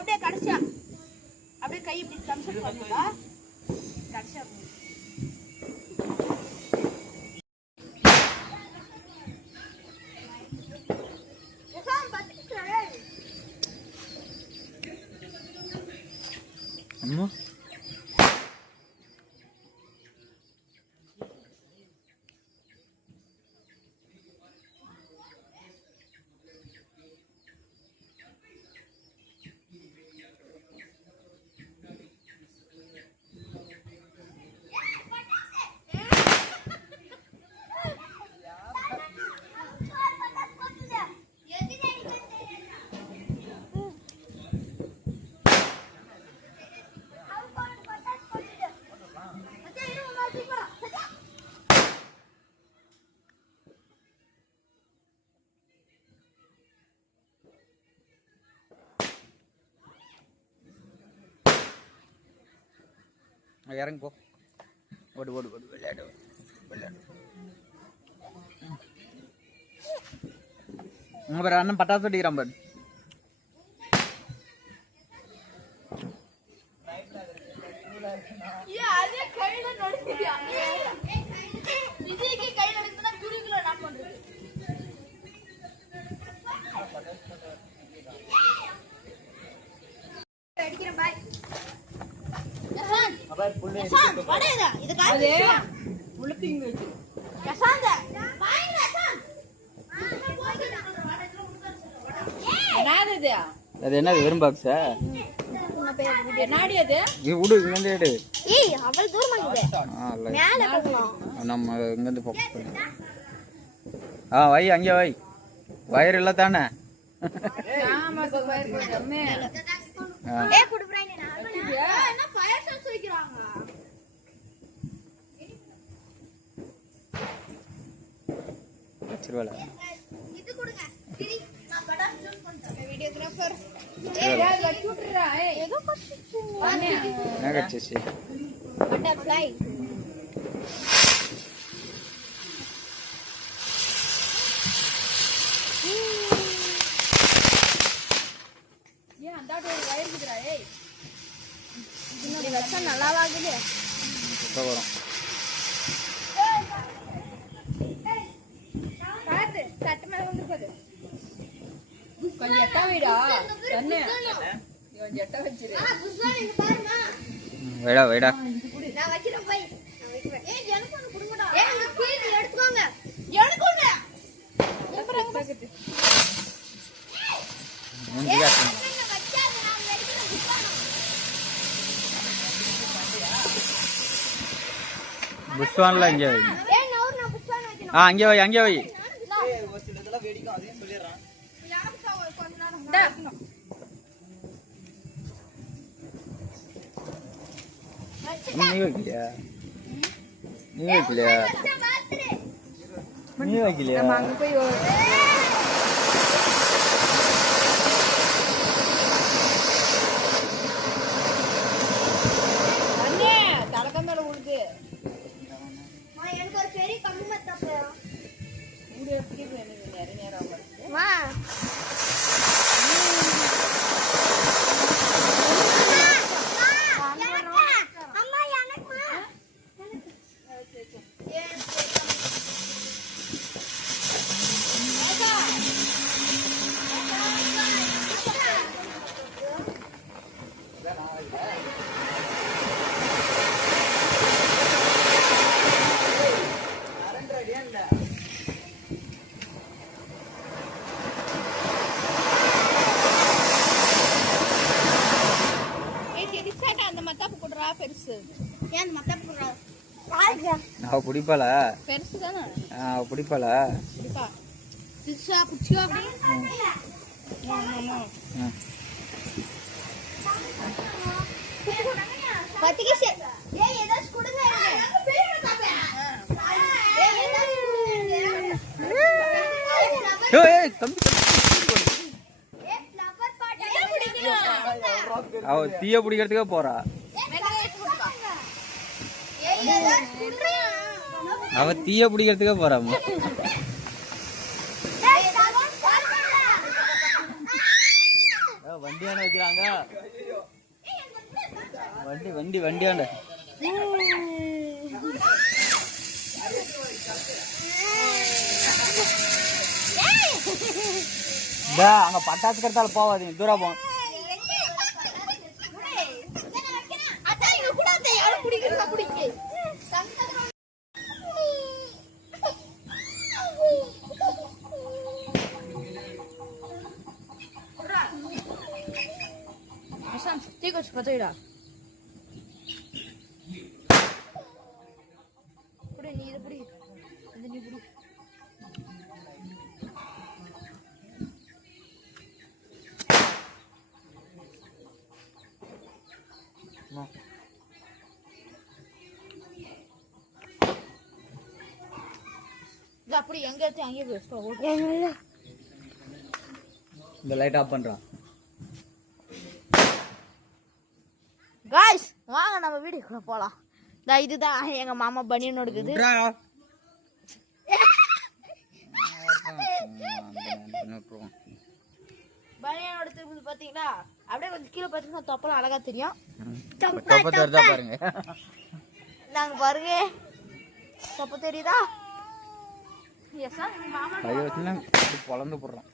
அப்படியே கடைசியா அப்படியே கை இப்படி கம்சல் பண்ணுங்க கடைசியா அம்மா இறங்கி போ ஓடு ஓடு ஓடு விளையாடு விளையாடு பாரு அண்ணன் பட்டாசு அடிக்கிறான் பாரு அது என்ன வெறும் பாக்ஸா விடு இங்க எடு நம்ம இங்கிருந்து ஃபோக்கஸ் பண்ணு வை அங்கே வை வயர் இல்லை தானே வச்சிருவாளா butterfly ஏன் அந்த ஒரு வயர் இருக்குடா ஏய் இது வச்சா நல்லாவா இருக்குது இப்ப வரும் பாத்து சட்ட மேல வந்து போடு கொஞ்சம் எட்ட வைடா என்ன இவன் எட்ட வச்சிரு புஷ்வான் இங்க பாருமா வைடா வைடா நான் வைக்கிறேன் போய் நான் வைக்கிறேன் ஏய் எனக்கு ஒன்னு குடுங்கடா ஏய் இந்த கீழ எடுத்துவாங்க எனக்கு ஒன்னு எப்பறம் பாக்கட்டு முந்தியா புஷ்வான்ல இங்க வை ஏய் நவுர் நான் புஷ்வான் வைக்கணும் அங்கே வை அங்கே வை ஏய் ஒரு சிலதெல்லாம் வெடிக்கும் அதையும் சொல்லிறேன் யாருக்கு கொஞ்ச நேரம் நீ வைக்கலையா நீ வைக்கலையா நீ வைக்கலையா நம்ம அங்க போய் அண்ணே தலக்க மேல உழுது எனக்கு ஒரு பெரிய கம்பு மத்தப்ப மூடு எப்படி வேணும் நேர நேரம் வா அவ பிடிப்பாளா பெருசு தானே அவ பிடிப்பாளா பிடிப்பா பிச்சா புச்சியா அப்படி பத்திக்கிச்சு ஏய் ஏதாச்சும் கொடுங்க ஏய் தம்பி அவ தீய பிடிக்கிறதுக்கே போறா அவ தீய பிடிக்கிறதுக்கே போறாமா வண்டியான தானே வைக்கிறாங்க. வண்டி வண்டி வண்டியாண்ட அங்க பட்டாசு கட்டால போவாதீங்க, தூரம் போங்க. தீக்குச்சி பத்திடா புடி, நீ இதை புடி, இது நீ புடி. இது அப்படி எங்க எடுத்து அங்கேயே போய் இந்த லைட் ஆஃப் பண்றான். காய்ஸ் வாங்க நம்ம வீட்டுக்குள்ள போலாம். இதுதான் எங்க மாமா பனியன் எடுக்குது. பனியன் எடுத்துருக்குது பாத்தீங்களா, அப்படியே கொஞ்சம் கீழே பாத்தீங்கன்னா தொப்பலாம் அழகா தெரியும். பாருங்க, நாங்க பாருங்க தொப்ப தெரியுதா? பொழந்து போடுறோம்.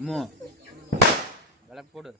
அம்மா விளக்கு போடு.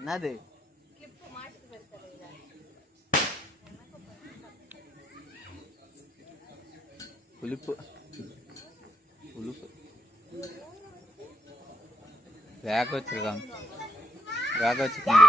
என்னது புளிப்பு புளிப்பு வேக வச்சிருக்காங்க, வேக வச்சுக்கோங்க.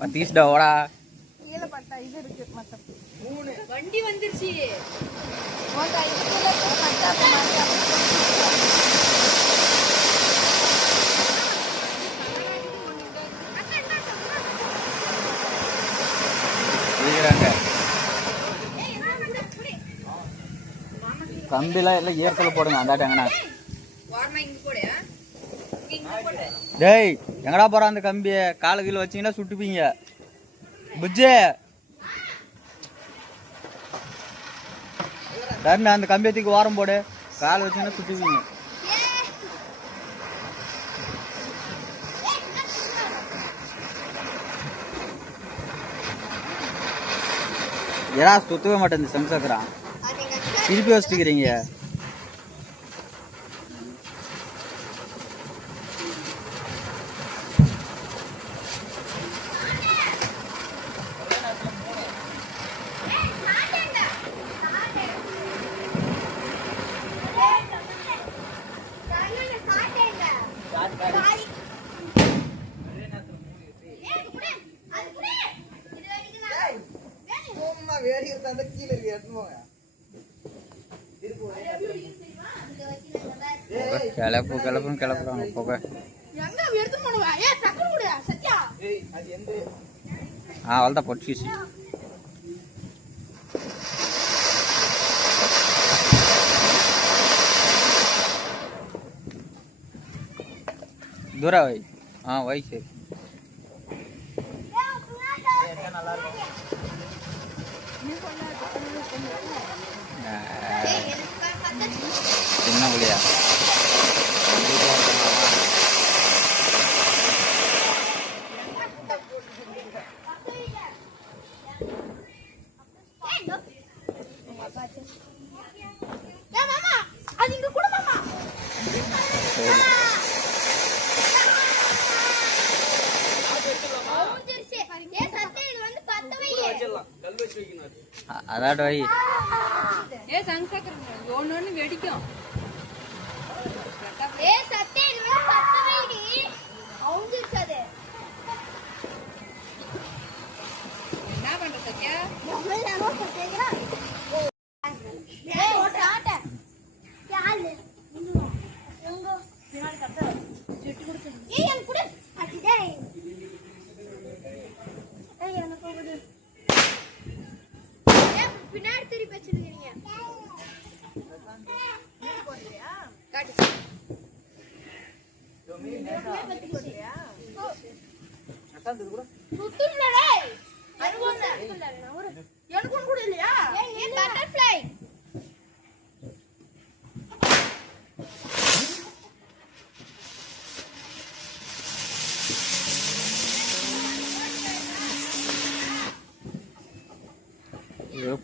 பத்தீஸ்டா ஓடா கீழே பட்டா இது இருக்கு. மத்த வண்டி வந்துருச்சு. கம்பிலாம் எல்லாம் ஏற்கல போடுங்க. அந்தாட்டாங்கண்ணா டேய் எங்கடா போற அந்த கம்பிய கால கீழ வச்சீங்கன்னா சுட்டுப்பீங்க. புஜ்ஜே தருண அந்த கம்பியத்துக்கு ஓரம் போடு, கால வச்சீங்கன்னா சுட்டுப்பீங்க. ஏடா சுத்தவே மாட்டேன் இந்த சம்சக்கரான் திருப்பி வச்சுக்கிறீங்க. சும்மா வேடிக்கை தந்தா கீழே இருக்கு எடுத்துன்னு போங்க. கிளப்பு கிளப்புன்னு கிளப்புறாங்க போக. ஏய் அது எந்த அவ்வளோதான் பொட்டிச்சு. தூரா வை. வை சரி. நல்லா இருக்கும். சின்ன புள்ளியா அதாட்டு வை. வெடிக்கும். என்ன பண்ற சத்யா? பின்னாடி திருப்பி வச்சிருக்கீங்க.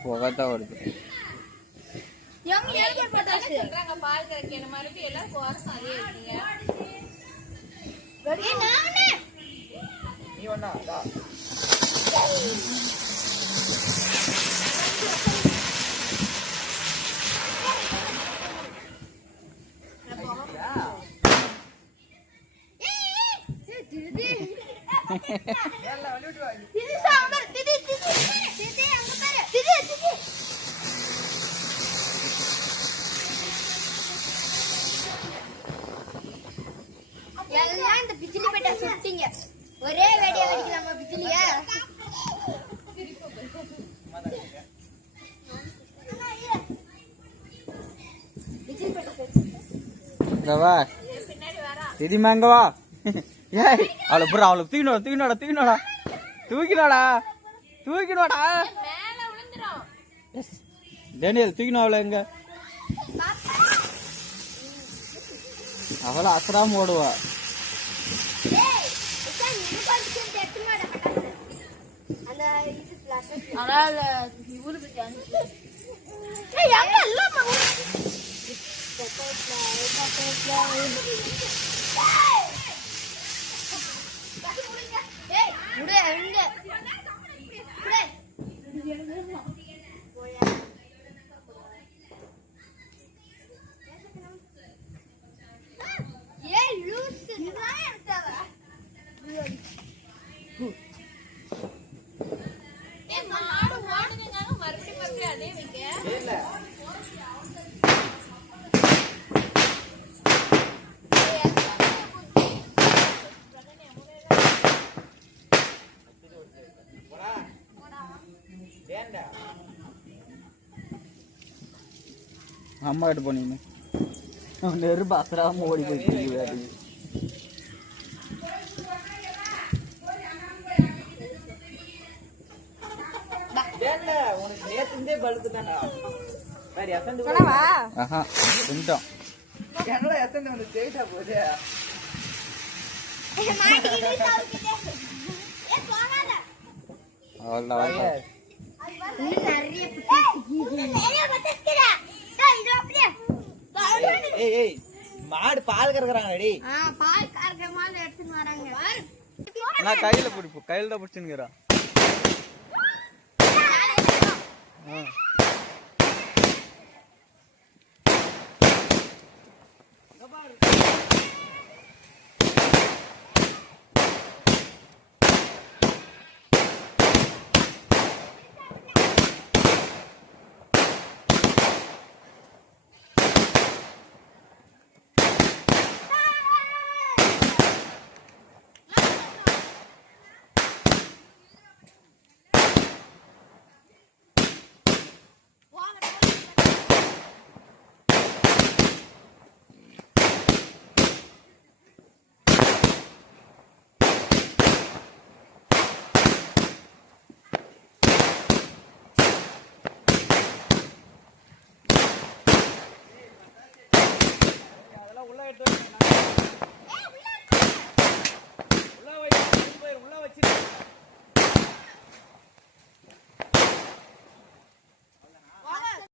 புகைத்தான் வருது. பால் கறக்கிற மாதிரி எல்லாம் கோரசம் அதே இருக்கீங்க. நீ ஒண்ணா எல்லாம் இந்த பிஜிலி பேட்டை சுட்டிங்க. ஒரே வேடியை வெடிக்கலாமா பிஜிலிய? திதிமாங்கவா ஏய் அவளை புறா அவளை தூக்கினோடா டேனியல் தூக்கினோம் அவளை எங்க அவளை அசராம ஓடுவா. அம்மா கிட்ட போனீங்க நெருப்பு அசராம ஓடி போயிட்டு. உனக்கு நேத்து பழுத்து தானே என்னடா எசந்து உனக்கு ஜெயிச்சா போகுது. மாடு பால் கறக்குறாங்கடி. பால் கறக்கிற மாதிரி எடுத்துன்னு வராங்க. நான் கையில பிடிப்போம், கையில தான் பிடிச்சுங்கிறா. எடுத்து வை.